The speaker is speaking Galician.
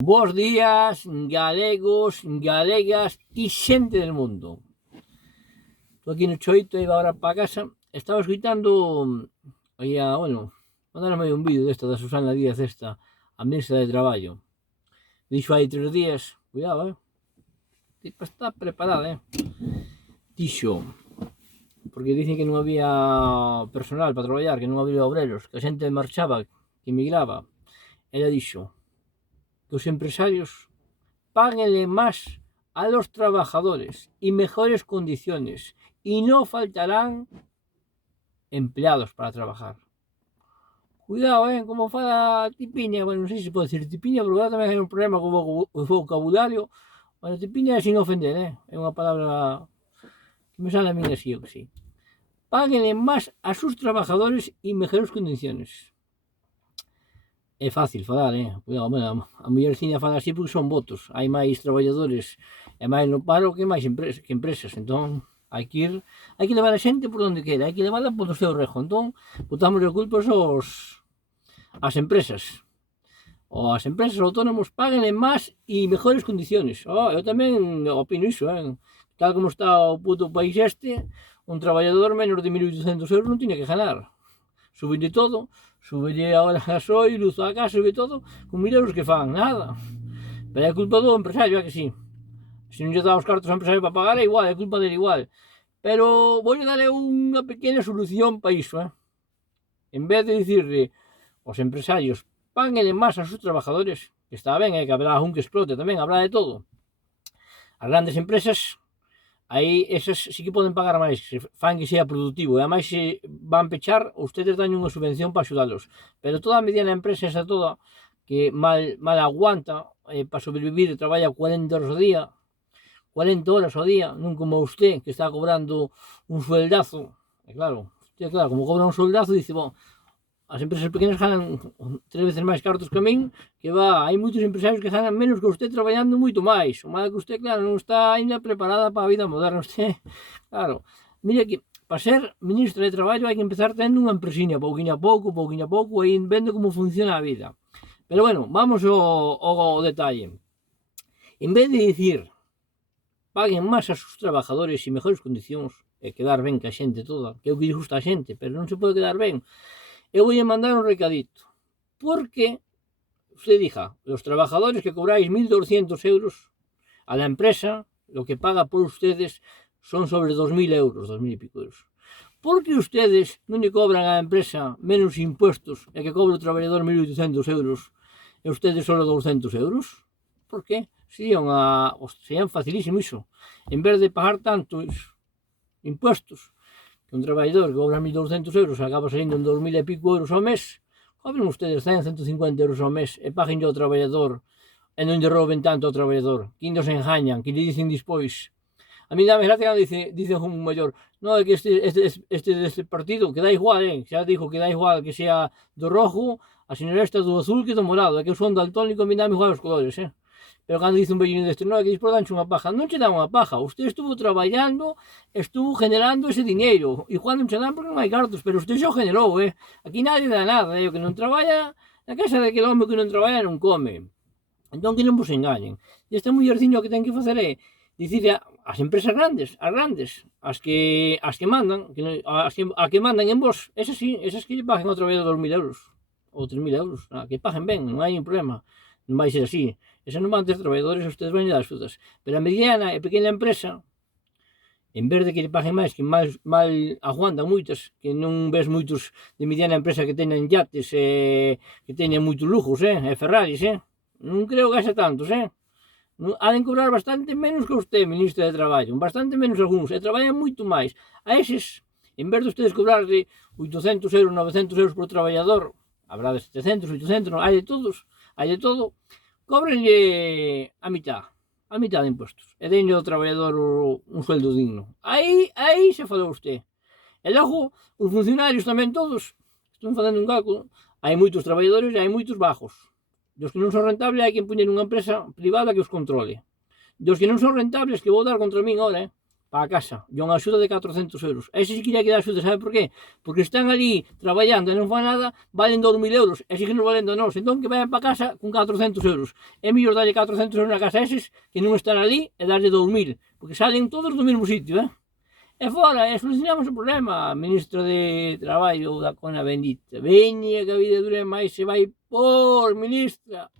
Bos días, galegos, galegas e xente del mundo. Estou aquí no Choito, iba agora para casa. Estaba escuitando, mandaronme un vídeo desta da Susana Díaz, a ministra de Traballo. Dixo hai 3 días, cuidado, tipo está preparada, Dixo, porque dicen que non había personal para traballar, que non había obreros, que a xente marchaba, que emigraba. Ela dixo que os empresarios páguenle más a los trabajadores y mejores condiciones y no faltarán empleados para trabajar. Cuidado, como fala Tipiña, bueno, non sei se pode decir Tipiña, porque agora tamén hai un problema co vocabulario. Bueno, Tipiña é sin ofender, é unha palabra que me sale a mí así, o que sí. Páguenle más a sus trabajadores y mejores condiciones. É fácil falar, cuidado, bueno, a mullerciña fala así porque son votos, hai máis traballadores e máis no paro que máis empresas, entón hai que levar a xente por onde queda, hai que levarla por o seu rejo, entón botamos de culpas ás empresas, ou as empresas autónomos páguenle máis e mejores condiciones. Eu tamén opino iso, tal como está o puto país un traballador menos de 1.800 euros non tiña que ganar. Subille todo, subille agora gasoil, luz a casa, sube todo, con 1.000 euros que fan, nada. Pero é culpa do empresario, que sí. Se non lle dá os cartos ao empresario para pagar, é igual, é culpa dele igual. Pero vou darle unha pequena solución para iso, En vez de dicirle aos empresarios páguenle máis a sus trabajadores, que está ben, que habrá un que explote tamén, habrá de todo. As grandes empresas, aí esas sí que poden pagar máis, se fan que sea productivo, e ademais se van pechar, ustedes dan unha subvención para axudalos. Pero toda a mediana empresa esa toda, que mal aguanta, para sobrevivir, traballa 40 horas ao día, 40 horas ao día, non como usted, que está cobrando un sueldazo. E claro, como cobra un sueldazo, dice, as empresas pequenas ganan 3 veces máis cartos que a min, que hai moitos empresarios que ganan menos que usted traballando moito máis. O mal que usted, claro, non está ainda preparada para a vida moderna. Usted, claro, mire que para ser ministra de Traballo hai que empezar tendo unha empresiña, pouquinho a pouco, aí vendo como funciona a vida. Pero bueno, vamos ao detalle. En vez de dicir paguen máis a sus trabajadores e mejores condicións, e quedar ben que a xente toda, que é o que lle gusta a xente, pero non se pode quedar ben, eu vou mandar un recadito, porque usted diga, los trabajadores que cobráis 1.200 euros, a la empresa lo que paga por ustedes son sobre 2.000 euros, 2.000 y pico euros. ¿Por que ustedes non lle cobran á empresa menos impuestos e que cobra o traballador 1.800 euros e ustedes solo 200 euros? Por que? Sería facilísimo iso. En vez de pagar tantos impuestos que un traballador que cobra 1.200 euros acaba salindo en 2.000 e pico euros ao mes, cobren ustedes 100, 150 euros ao mes e paguen ao traballador e non lle rouben tanto ao traballador, que indos engañan, que lle dicen despois. A mí dame gracia cando dice un maior, no, é que este partido, que dá igual, xa dixo que dá igual que sea do rojo, a señora esta do azul que do morado, é que eu son daltónico e me dá igual os colores, Pero cando dice un velliño deste, no, é que dispor danche unha paja, non che dá unha paja, usted estuvo traballando, estuvo generando ese diñeiro, igual non che dan porque non hai cartos, pero usted xa o generou, Aquí nadie dá nada, o que non traballa, na casa daquele home que non traballa non come. Entón que non vos engañen. E esta mullerciño que ten que facer é dicir as empresas grandes, as que mandan, a que mandan en vos, esas sí, esas que lle paguen ao traballador 2.000 euros, ou 3.000 euros, que paguen ben, non hai un problema, non vai ser así. Esa non van ter traballadores, ustedes van dar as frutas. Pero a mediana e pequena empresa, en vez de que lle paguen máis, que mal aguantan moitas, que non ves moitos de mediana empresa que teñan yates que teñan moitos lujos, e Ferraris, non creo que haxa tantos, Ha de cobrar bastante menos que usted, ministra de Traballo, bastante menos algúns, e traballan moito máis. A eses, en vez de ustedes cobrarle 800 euros, 900 euros por traballador, habrá de 700, 800, non, hai de todo, cóbrenlle a mitad de impuestos e denlle ao traballador un sueldo digno. Aí se falou usted. E logo, os funcionarios tamén todos están facendo un cálculo. Hai moitos traballadores e hai moitos bajos. Dos que non son rentables hai que poñer unha empresa privada que os controle. Dos que non son rentables, que vou dar contra min ahora, para a casa, e unha axuda de 400 euros. Ese si quería que dar axuda, sabe por qué? Porque están ali traballando e non fan nada, valen 2.000 euros, e si que nos valen do nos, entón que vayan para casa con 400 euros. É mellor darlle 400 euros na casa a eses que non están ali e darlle 2.000, porque salen todos do mesmo sitio, E fora, e solucionamos o problema, ministro de Traballo da cona bendita. Veña que a vida dure máis se vai por, ministra.